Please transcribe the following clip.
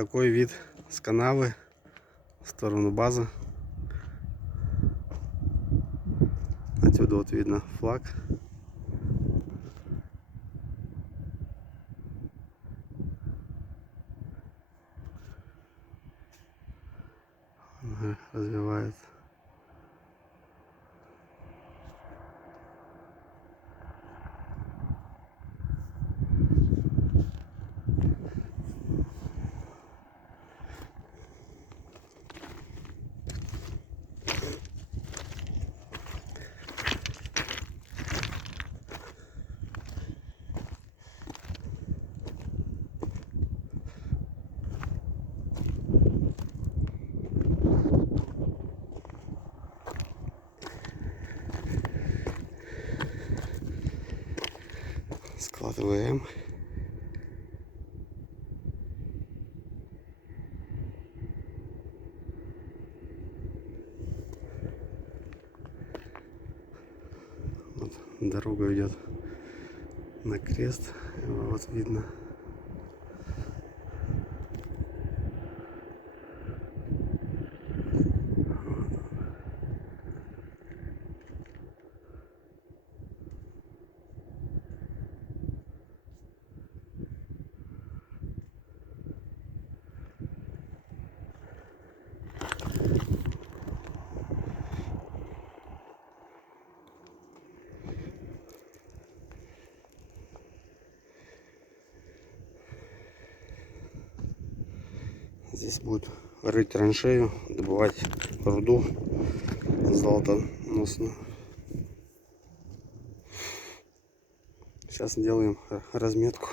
такой вид с канавы в сторону базы. Отсюда вот видно флаг. Развивается. Складываем. Вот дорога идет на крест. Вот видно. Здесь будут рыть траншею, добывать руду золотоносную. Сейчас делаем разметку.